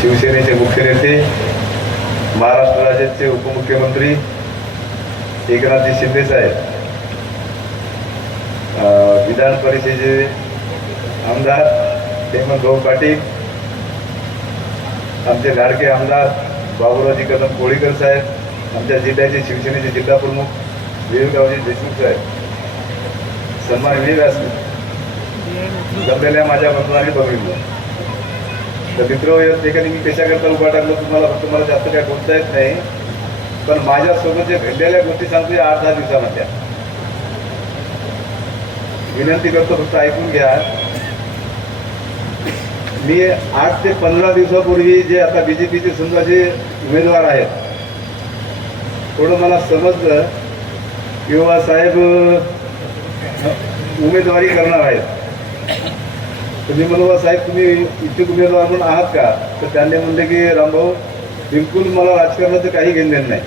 शिवसेनेचे मुख्य नेते महाराष्ट्र राज्याचे उपमुख्यमंत्री एकनाथजी शिंदे साहेब विधान परिषदेचे आमदार हेमंत भाऊ पाटील आमचे लाडके आमदार बाबुरावजी कदम कोळीकर साहेब आमच्या जिल्ह्याचे शिवसेनेचे जिल्हा प्रमुख विवेकरावजी देशमुख साहेब. सन्माननीय व्यासपीठ. जमलेल्या माझ्या बंधुरांनी बघितलं तर मित्र या ठिकाणी मी कशाकरता उभा टाकलो तुम्हाला फक्त मला जास्त काय बोलता येत नाही. पण माझ्यासोबत जे घडलेल्या गोष्टी सांगतो या आठ दहा दिवसामधल्या विनंती करतो फक्त ऐकून घ्या. मी आठ ते पंधरा दिवसापूर्वी जे आता बी जे पीचे समजा जे उमेदवार आहेत थोडं मला समजलं. किंवा साहेब उमेदवारी करणार आहेत. तर मी म्हणलो "बा साहेब तुम्ही इच्छुक उमेदवार म्हणून आहात का? तर त्यांनी म्हणले की रामभाऊ बिलकुल मला राजकारणाचं काही घेणं देणं नाही.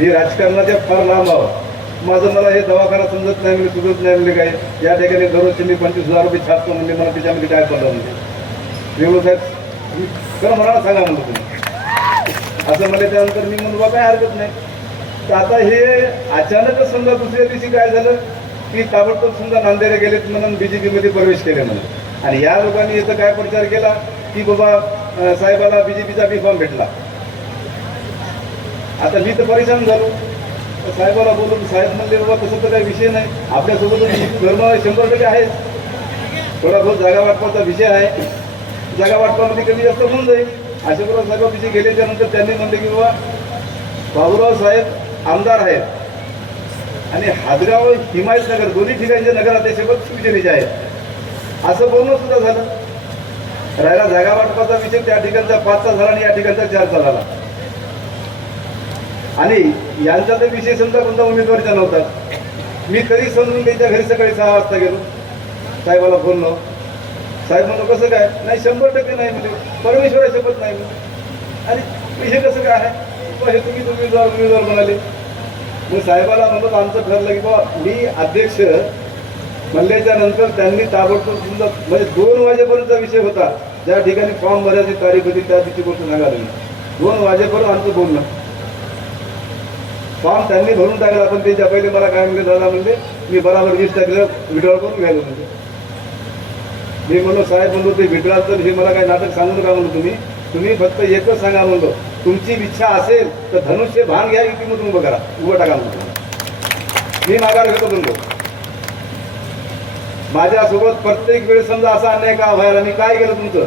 मी राजकारणाच्या फार लांब आहो माझं मला हे दवाखाना समजत नाही म्हणजे सुचत नाही म्हणजे काय या ठिकाणी दररोजचे मी पंचवीस हजार रुपये छापतो म्हणजे मला त्याच्यामध्ये काय पडलं म्हणजे मी साहेब तुम्ही खरं मला सांगा म्हणतो तुम्ही. असं म्हणले त्यानंतर मी म्हणून काय हरकत नाही. तर आता हे अचानकच समजा दुसऱ्या दिवशी काय झालं की ताबडतोब समजा नांदेड गेलेत म्हणून बीजेपीमध्ये प्रवेश केले म्हणून. आणि या लोकांनी इथं काय प्रचार केला की बाबा साहेबाला बीजेपीचा बी फॉर्म भेटला. आता मी तर परेशान झालो. तर साहेबाला बोलून साहेब म्हणले बाबा तसं तर काही विषय नाही. आपल्यासोबत धर्म शंभर टक्के आहेत थोडा बहुत जागा वाटपाचा विषय आहे. जागा वाटपामध्ये कमी जास्त होऊन जाईल. अशा प्रकारे साहेबाविषयी गेल्याच्यानंतर त्यांनी म्हणले की बाबा बाबूराव साहेब आमदार आहेत. आणि हादगाव हिमायतनगर दोन्ही ठिकाणचे नगराध्यक्ष पण शिवसेनेचे आहेत. असं बोलणं सुद्धा झालं. राहिला जागा वाटपाचा विषय त्या ठिकाणचा पाचचा झाला आणि या ठिकाणचा चारचा झाला. आणि यांचा तर विषय समजा कोणता उमेदवारीचा नव्हता मी तरी समजून त्यांच्या घरी सकाळी सहा वाजता गेलो. साहेबाला बोललो साहेब म्हणतो कसं काय? नाही शंभर टक्के नाही म्हणजे परमेश्वरा शपथ नाही आणि हे कसं काय आहे? हे तुम्ही उमेदवार उमेदवार म्हणाले. मग साहेबाला म्हणतो आमचं ठरलं की बाबा मी अध्यक्ष म्हणल्याच्या नंतर त्यांनी ताबडतोब समजा म्हणजे दोन वाजेपर्यंतचा विषय होता. ज्या ठिकाणी फॉर्म भरायची तारीख होती त्या दिवशी गोष्ट सांगायला दोन वाजेपर्यंत आमचं बोलणं. फॉर्म त्यांनी भरून टाकला. पण त्याच्या पहिले मला काय म्हणले दादा म्हणजे मी बराबर वीस टाकलं विड्रॉल करून घ्यायला म्हणजे मी म्हणलो साहेब म्हणलो ते विड्रॉल तर हे मला काय नाटक सांगू नका म्हणलो तुम्ही. तुम्ही फक्त एकच सांगा म्हणलो. तुमची इच्छा असेल तर धनुष्य भान घ्या की तुम्ही बघा उभं टाका म्हणतो मी माघार घेतो म्हणलो माझ्यासोबत प्रत्येक वेळेस समजा असा अन्याय का व्हायला मी काय केलं तुमचं?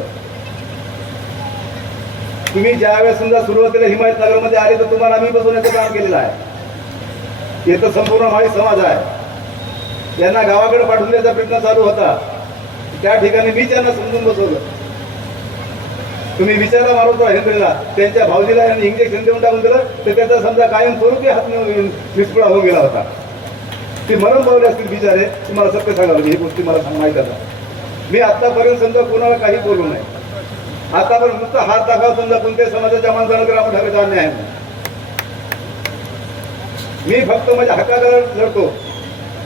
तुम्ही ज्यावेळेस समजा सुरुवातीला हिमायतनगरमध्ये आले तर तुम्हाला मी बसवण्याचं काम केलेलं आहे. इथं संपूर्ण माळी समाज आहे. यांना गावाकडे पाठवण्याचा प्रयत्न चालू होता. त्या ठिकाणी मी त्यांना समजून बसवलं. तुम्ही विचारा मारवतो हेंद्रीला त्यांच्या भाऊजीला इंजेक्शन देऊन टाकून दिलं तर त्याचा समजा कायम स्वरूपी हात मिसपुळा होऊन गेला होता. ते मरण पावले असतील बिचारे तुम्हाला सत्य सांगावं ही गोष्टी मला माहीत आता मी आतापर्यंत समजा कोणाला काही बोलू नाही. आतापर्यंत नुसतं हात दाखवा समजा कोणत्याही समाजाच्या माणसानं ग्राम ठाकरेचा अन्याय आहे मी फक्त माझ्या हक्काकडे लढतो.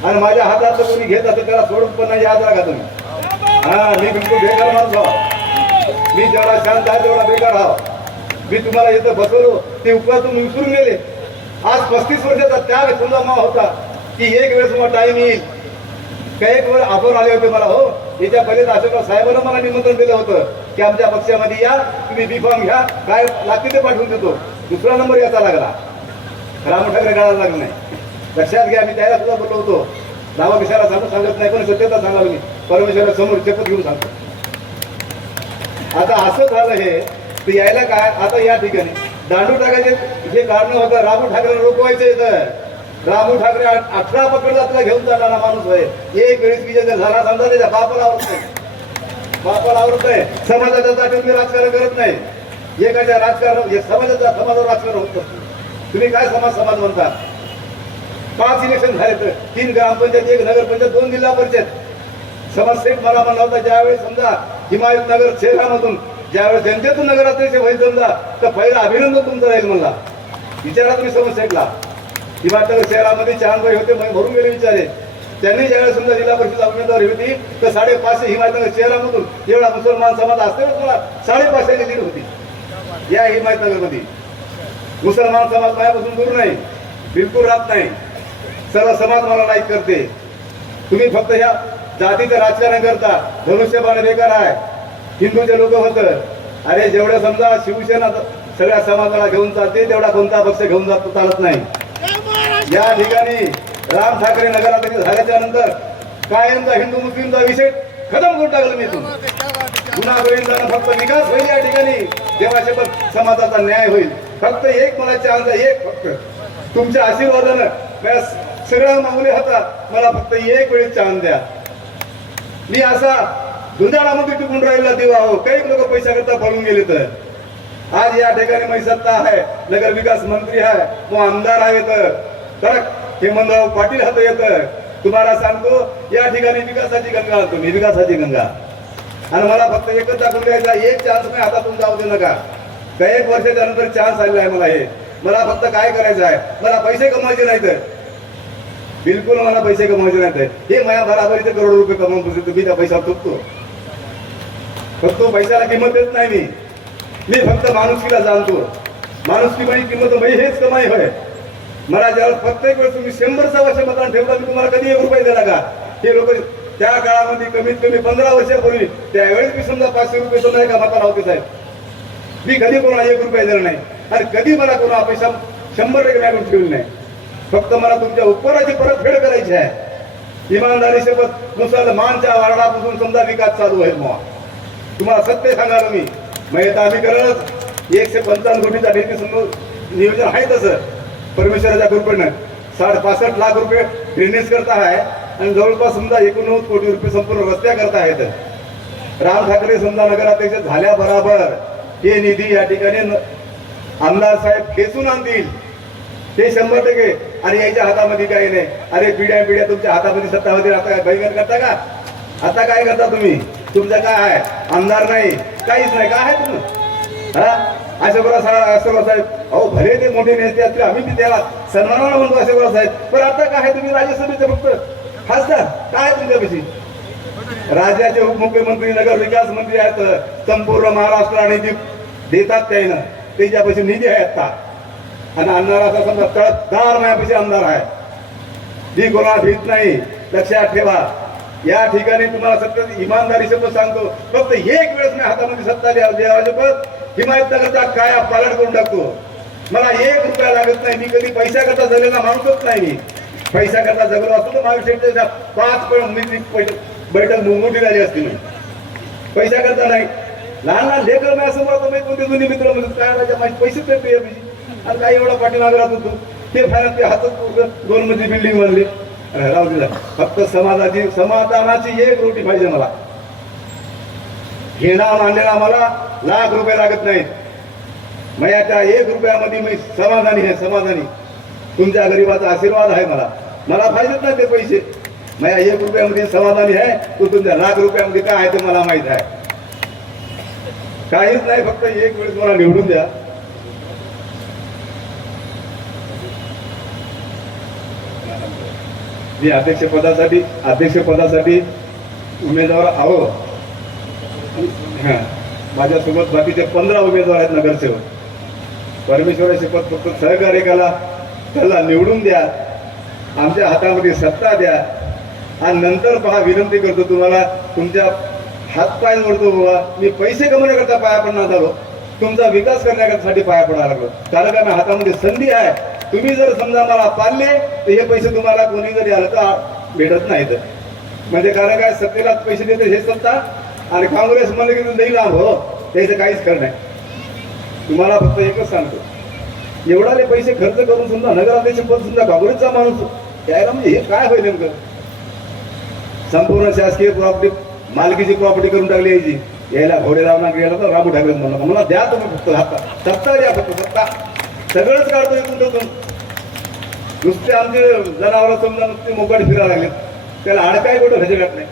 आणि माझ्या हातात कोणी घेत असेल त्याला सोडून पण नाही याद राखा तुम्ही. हा मी बिलकुल बेकार माणूस आहो मी जेवढा शांत आहे तेवढा बेकार आहो मी तुम्हाला इथं बसवलो ते उपकार तुम्ही विसरून गेले आज पस्तीस वर्षाचा त्याग समजा मा होता. की एक वेळेस मग टाईम येईल. काही एक आपण आले होते मला हो? याच्या पहिले तर अशोकराव साहेबांना मला निमंत्रण दिलं होतं की आमच्या पक्षामध्ये या तुम्ही बी फॉर्म घ्या काय लागते ते पाठवून देतो. दुसरा नंबर याचा लागला. राम ठाकरे काढायला लागला. नाही लक्षात घ्या मी त्याला सुद्धा बोललो होतो. नावा विषयाला सांगू सांगत नाही पण सत्यता सांगावं मी परमेश्वरा समोर शपथ घेऊन सांगतो. आता असं झालं हे तर यायला काय? आता या ठिकाणी दांडू टाकायचे जे कारण होतं रामू ठाकरे रोखवायचं येतं रामू ठाकरे अठरा पकडला तुला घेऊन जाणारा माणूस आहे एक वेळेस विजय झाला समजा त्याच्या बापाला आवडत नाही. बापाला आवडत नाही. समाजाच्या जागेवर तुम्ही राजकारण करत नाही. एकाच्या राजकारण हे समाजाचा समाजावर राजकारण होत तुम्ही काय समाज समाज म्हणता? पाच इलेक्शन झाले तर तीन ग्रामपंचायत एक नगरपंचायत दोन जिल्हा परिषद. समाजसेठ मला म्हणला होता ज्यावेळेस समजा हिमायत नगर शहरामधून ज्यावेळेस जनतेतून नगराध्यक्ष होईल समजा तर पहिला अभिनंदन तुमचं राहील म्हणला. विचारा तुम्ही समाजसेठला हिमाचल शहरामध्ये चार होते मग भरून गेले विचारे त्यांनी ज्यावेळेस समजा जिल्हा परिषद उमेदवारी होती तर साडेपाचशे हिमायतनगर शहरामधून जेवढा मुसलमान समाज असते तुम्हाला साडेपाचशेची लीड होती. या हिमायतनगरमध्ये मुसलमान समाज माझ्यापासून दूर नाही बिलकुल राहत नाही. सर्व समाज मला लाईक करते. तुम्ही फक्त ह्या जातीचं राजकारण करता धनुष्यबाण बेकार आहे. हिंदूचे लोक होतं. अरे जेवढं समजा शिवसेना सगळ्या समाजाला घेऊन चालते तेवढा कोणता पक्ष घेऊन जात चालत नाही. या ठिकाणी राम ठाकरे नगराध्यक्ष झाल्याच्यानंतर कायमचा हिंदू मुस्लिमचा विषय खतम करून टाकला मी इथून. गुन्हा गोविंदानं फक्त विकास होईल या ठिकाणी. देवाचे पण समाजाचा न्याय होईल. फक्त एक मला चान्स आहे एक फक्त. तुमच्या आशीर्वादानं माझ्या सगळ्या मागुले होता मला फक्त एक वेळेस चान्स द्या. मी असा दुधाळामध्ये टिकून राहिला देवा हो काही लोक पैसा करता पळून गेले तर. आज या ठिकाणी मी सत्ता आहे. नगर विकास मंत्री आहे. मग आमदार आहे तर. तर हेमंतराव पाटील हात येत तुम्हाला सांगतो या ठिकाणी विकासाची गंगा आणतो मी विकासाची गंगा. आणि मला फक्त एकच दाखवून द्यायचा एक चान्स मी हातातून जाऊ दे नका. काही एक वर्षाच्या नंतर चान्स आलेला आहे मला हे. मला फक्त काय करायचं आहे? मला पैसे कमवायचे नाही तर बिलकुल मला पैसे कमवायचे नाही तर हे माझ्या बराबरीचे करोड रुपये कमवून पुढे तुम्ही त्या पैसा तुटतो फक्त पैशाला किंमत देत नाही मी. मी फक्त माणुसकीला जाणतो. माणुसकी म्हणजे किंमत म्हणजे हेच कमाई होय. मला ज्यावेळेस प्रत्येक वेळेस तुम्ही शंभर सव्वाशे मतदान ठेवता मी तुम्हाला कधी एक रुपये दिला का? हे लोक त्या काळामध्ये कमीत कमी पंधरा वर्षापूर्वी त्यावेळेस मी समजा पाचशे रुपये सुद्धा एका मताला होते साहेब. मी कधी कोणाला एक रुपये दिला नाही. आणि कधी मला कोणा पैसा शंभर टक्के मॅडम ठेवली नाही. फक्त मला तुमच्या उपकाराची परतफेड करायची आहे. इमानदारी शपथ मानच्या वारडापासून समजा विकास चालू आहे मग तुम्हाला सत्य सांगाल मी. मग आता आम्ही करत एकशे पंचावन्न कोटीचा निधी समोर नियोजन आहे तसं. परमेश्वराच्या कृपेनं साठ पासष्ट लाख रुपये ड्रेनेज करता आहे आणि जवळपास समजा एकोणनव्वद कोटी रुपये संपूर्ण रस्त्या करता आहेत. राम ठाकरे समजा नगराध्यक्ष झाल्या बराबर हे निधी या ठिकाणी न- आमदार साहेब खेचून आणतील. ते शंभर टक्के. आणि याच्या हातामध्ये काही नाही. अरे पिढ्या पिढ्या तुमच्या हातामध्ये सत्तामध्ये आता काय बैगन करता का? आता काय करता तुम्ही? तुमचं काय आहे? आमदार नाही. काहीच नाही. काय आहे तुम्ही? हा? अशा बरा साहेब असं साहेब. अहो भले ते मोठे नेते असतील आम्ही बी त्याला सन्मानाला म्हणतो असे बरा साहेब. पण आता काय आहे तुम्ही राज्यसभेचे फक्त? खासदार काय तुमच्यापाशी? राज्याचे उपमुख्यमंत्री नगर विकास मंत्री आहेत संपूर्ण महाराष्ट्र आणि जे देतात त्यानं त्याच्यापाशी निधी आहे आता आणि आणणार असा समजा तळतदार माझ्यापाशी आमदार आहे. जी कोणाला भीत नाही. लक्षात ठेवा. या ठिकाणी तुम्हाला सत्य इमानदारी पण सांगतो फक्त एक वेळेस मी हातामध्ये सत्ता द्या देवाचे पद करता काया पालट करून टाकतो. मला एक रुपया लागत नाही मी कधी पैसा करता झालेला माणूसच नाही मी. पैसा करता जगलो असतो तर महाविषयी पाच पण बैठक बैठक मोठी झाली असती मी पैसा करता नाही. लहान लहान लेकर मी असं म्हणतो मी कोणते जुनी मित्र म्हणजे काय राजा माझे पैसेच नाही पे आणि काय एवढा पाठीमागे राहत होतो ते फायनान्स ते हातात दोन मध्ये बिल्डिंग बनली. राहू दिला फक्त समाजाची समाधानाची एक रोटी पाहिजे मला. घेणा मानलेला मला लाख रुपये लागत नाहीत. मग त्या एक रुपयामध्ये मी समाधानी आहे समाधानी. तुमच्या गरीबाचा आशीर्वाद आहे मला. मला पाहिजेत ना ते पैसे. माझ्या एक रुपयामध्ये समाधानी आहे तो तुमच्या लाख रुपयामध्ये काय आहे ते मला माहीत आहे. काहीच नाही फक्त एक वेळेस मला निवडून द्या. मी अध्यक्षपदासाठी अध्यक्षपदासाठी उमेदवार आहो हां. माझ्यासोबत बाकीचे पंधरा उमेदवार आहेत नगरसेवक. परमेश्वराची पद फक्त सहकार्य करा त्याला निवडून द्या. आमच्या हातामध्ये सत्ता द्या. आणि नंतर पहा विनंती करतो तुम्हाला तुमच्या हातपाय जोडतो बाबा मी पैसे कमवण्याकरता पाया पडणार झालो. तुमचा विकास करण्यासाठी पाया पडायला लागलो. कारण का? हातामध्ये संधी आहे. तुम्ही जर समजा मला पाळले तर हे पैसे तुम्हाला कोणी जरी आलं तर भेटत नाहीत. म्हणजे कारण काय सत्तेलाच पैसे देते हे सत्ता आणि काँग्रेस मध्ये की नाही लाभ हो. त्याचं काहीच खरं नाही. तुम्हाला फक्त एकच सांगतो. एवढाले पैसे खर्च करून समजा नगराध्यक्ष पद समजा काँग्रेसचा माणूस त्याला म्हणजे हे काय होईल नेमकं? संपूर्ण शासकीय प्रॉपर्टी मालकीची प्रॉपर्टी करून टाकली यायची. यायला घोडे लावणार गेला तर रामू ठाकरे म्हणला मला द्या तुम्ही फक्त सत्ता द्या फक्त सत्ता. सगळंच काढतो कुठं नुसते आमचे जनावर समजा नुसते मोकाट फिरायला लागले त्याला अडकाय कुठं ह्याचे नाही